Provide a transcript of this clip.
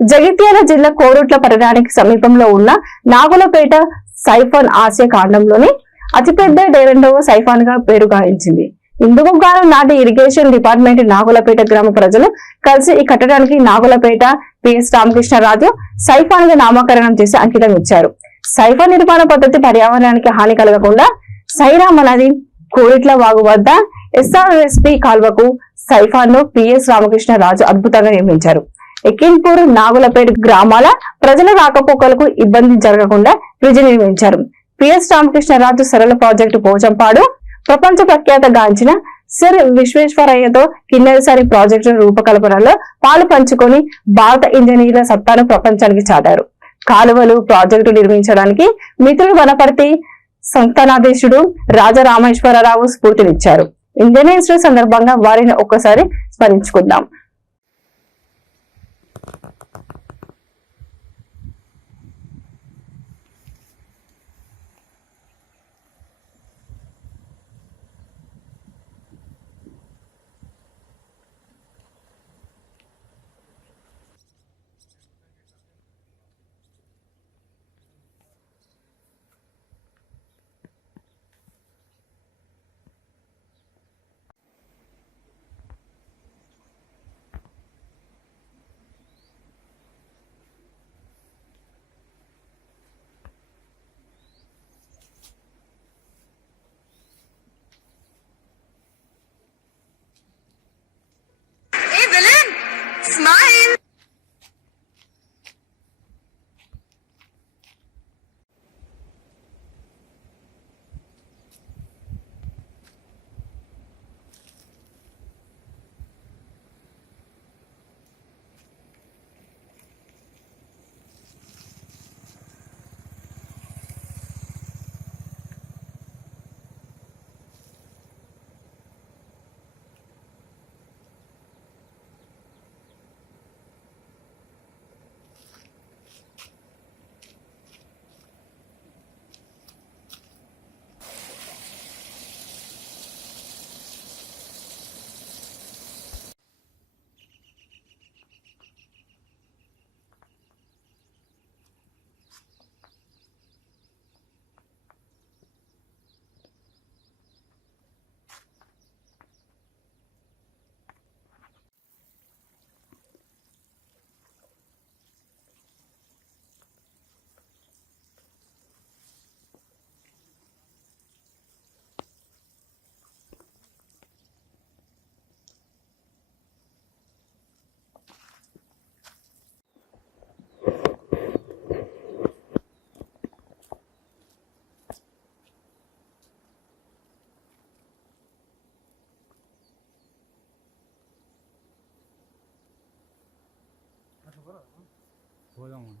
జగిత్యాల జిల్లా కోరుట్ల పట్టణానికి సమీపంలో ఉన్న నాగులపేట సైఫాన్ ఆసియా ఖండంలోని అతిపెద్ద 72వ సైఫాన్ గా పేరుగాంచింది. ఇందుకు గాను నాటి ఇరిగేషన్ డిపార్ట్మెంట్ నాగులపేట గ్రామ ప్రజలు కలిసి ఈ కట్టడానికి నాగులపేట పిఎస్ రామకృష్ణరాజు సైఫాన్ గా నామకరణం చేసి అంకితం ఇచ్చారు. సైఫాన్ నిర్మాణ పద్ధతి పర్యావరణానికి హాని కలగకుండా సైరామ నది కోరిట్ల వాగు వద్ద ఎస్ఆర్ఎస్పీ కాల్వకు సైఫాన్ ను పిఎస్ రామకృష్ణరాజు అద్భుతంగా నిర్మించారు. ఎకిన్పూర్ నాగులపేట గ్రామాల ప్రజల రాకపోకలకు ఇబ్బంది జరగకుండా బ్రిడ్జి నిర్మించారు. పిఎస్ రామకృష్ణరాజు సరళ ప్రాజెక్టు పోచంపాడు ప్రపంచ ప్రఖ్యాత గాంచిన సిర్ విశ్వేశ్వరయ్యతో కిన్నెరసారి ప్రాజెక్టు రూపకల్పనలో పాలు పంచుకొని భారత ఇంజనీర్ల సత్తాను ప్రపంచానికి చాటారు. కాలువలు ప్రాజెక్టు నిర్మించడానికి మిత్రులు వనపర్తి సంస్థానాధీశుడు రాజరామేశ్వరరావు స్ఫూర్తినిచ్చారు. ఇంజనీర్స్ సందర్భంగా వారిని ఒక్కసారి స్మరించుకుందాం. Smile! పోదాము.